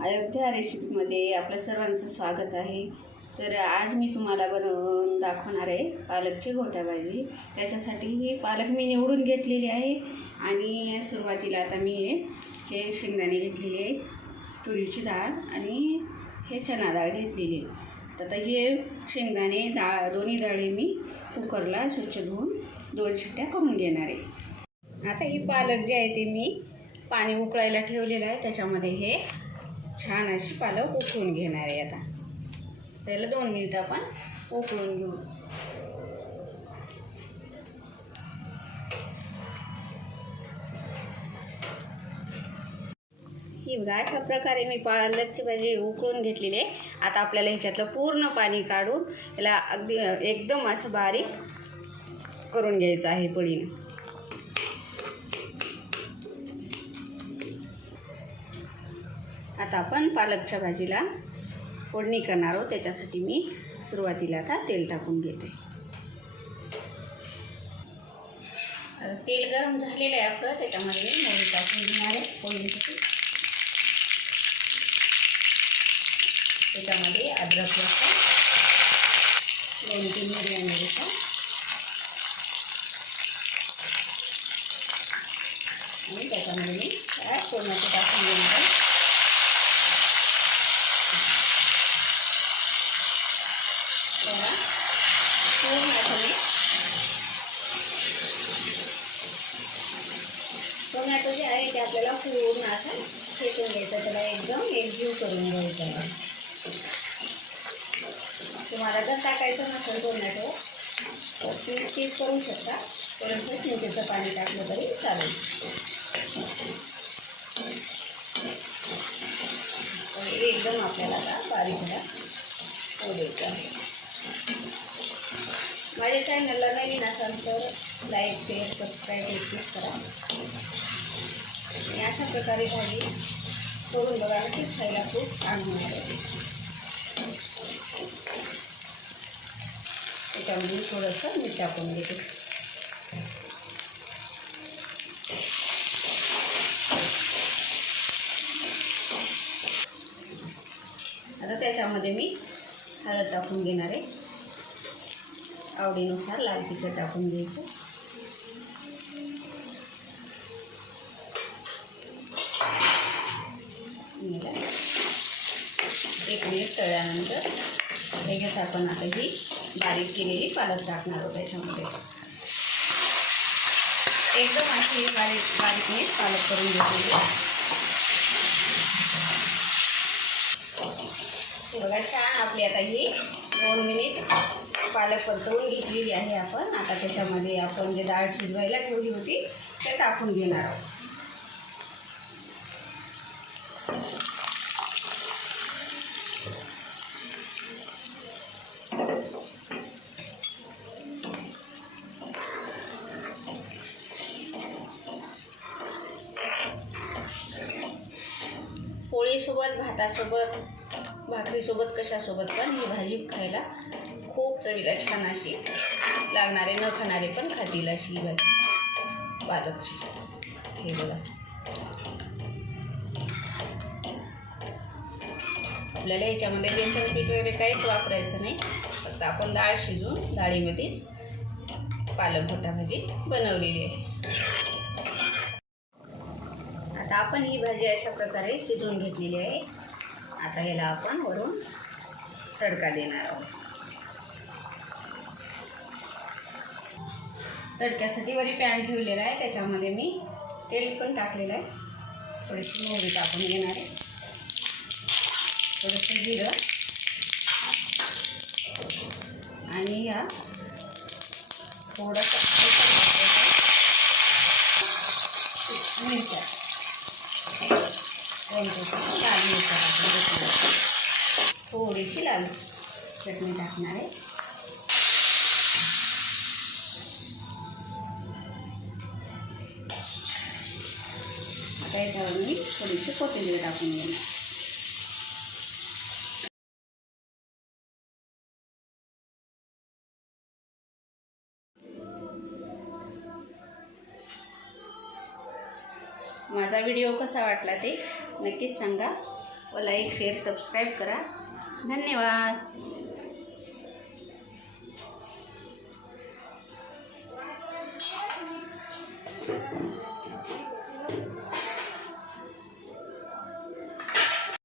अयोध्या रेसिपीमध्ये आपल्या सर्वांचं स्वागत आहे। तर आज मी तुम्हाला बनवून दाखवणार आहे पालकची घोटा भाजी। त्याच्यासाठी ही पालक मी निवडून घेतलेली आहे आणि सुरुवातीला आता मी हे शेंगदाणे घेतलेले आहेत, तुरीची डाळ आणि हे चणा डाळ घेतलेली आहे। तर आता हे शेंगदाणे डाळ दोन्ही डाळे मी कुकरला स्वच्छ धुवून 2 शिट्ट्या करून घेणार आहे। आता ही पालक जे आहे ते मी पाणी उकळायला ठेवलेलं आहे, त्याच्यामध्ये हे छान अशी पालक उकळून घेणार आहे। आता त्याला 2 मिनिट आपण उकळून घेऊ। ही बघा, अशा प्रकारे मी पालकची भाजी उकळून घेतलेली आहे। आता आपल्याला ह्याच्यातलं पूर्ण पाणी काढून याला अगदी एकदम असं बारीक करून घ्यायचं आहे पळीने। आता आपण पालकच्या भाजीला फोडणी करणार आहोत, त्याच्यासाठी मी सुरुवातीला आता तेल टाकून घेते। आता तेल गरम झालेलं आहे आपलं, त्याच्यामध्ये मी मोहरी टाकून घेणार आहे फोडणीसाठी। त्याच्यामध्ये अद्रक लसूण 2-3 मिरच्या घ्यायच्या आणि त्याच्यामध्ये मी टोमॅटो टाकून घेणार आहे। टोमॅटो जे आहे ते आपल्याला पूर्ण असं फेकून घ्यायचं, त्याला एकदम एकजीव करून घ्यायचं आहे। तुम्हाला जर टाकायचं नसेल टोमॅटो तर तुम्ही स्किप करू शकता, परंतु चिंचेचं पाणी टाकलं तरी चालेल। एकदम आपल्याला आता बारीक होऊ द्यायचं आहे। माझ्या चॅनलला नवीन असाल तर लाईक, शेअर, सबस्क्राईब नक्कीच करा आणि अशा प्रकारे भाजी करून बघा, नक्कीच खायला खूप छान होणार आहे। त्याच्यामध्ये थोडंसं मीठ टाकून घेते। आता त्याच्यामध्ये मी हळद टाकून घेणार आहे, आवडीनुसार लाल तिखट टाकून घ्यायचं। एक मिनिट तळल्यानंतर त्याच्यात आपण आता ही बारीक केलेली पालक टाकणार आहोत त्याच्यामध्ये। एकदम अशी बारीक मी पालक करून घेतलेली। बघा, छान आपली आता ही 2 मिनिट पालक परतवून घेतलेली आहे आपण। आता त्याच्यामध्ये आपण जे डाळ शिजवायला ठेवली होती ते टाकून घेणार आहोत। पोळीसोबत, भातासोबत, भाकरीसोबत, कशासोबत पण ही भाजी खायला खूप चवीला छान अशी लागणारे, न खाणारे पण खातील अशी भाजी पालकची। हे बघा, आपल्याला याच्यामध्ये बेसन पीठ वगैरे काहीच वापरायचं नाही, फक्त आपण डाळ शिजवून डाळीमध्येच पालक घोटा भाजी बनवलेली आहे। आता आपण ही भाजी अशा प्रकारे शिजवून घेतलेली आहे। आता याला आपण वरून तडका देणार आहोत। तडक्यासाठी वरी पॅन ठेवलेला आहे, त्याच्यामध्ये मी तेल पण टाकलेलं आहे। थोडीशी मोहरी टाकून घेणार आहे, थोडंसं जिरं आणि या थोडंसं मिरच्या, लाल मिरच्या टाकून थोडीशी लाल चटणी टाकणार आहे। आता याच्यावर मी थोडीशी कोथिंबीर टाकून घेणार। माझा व्हिडिओ कसा वाटला ते नक्कीच सांगा। व लाईक शेअर सबस्क्राईब करा. धन्यवाद.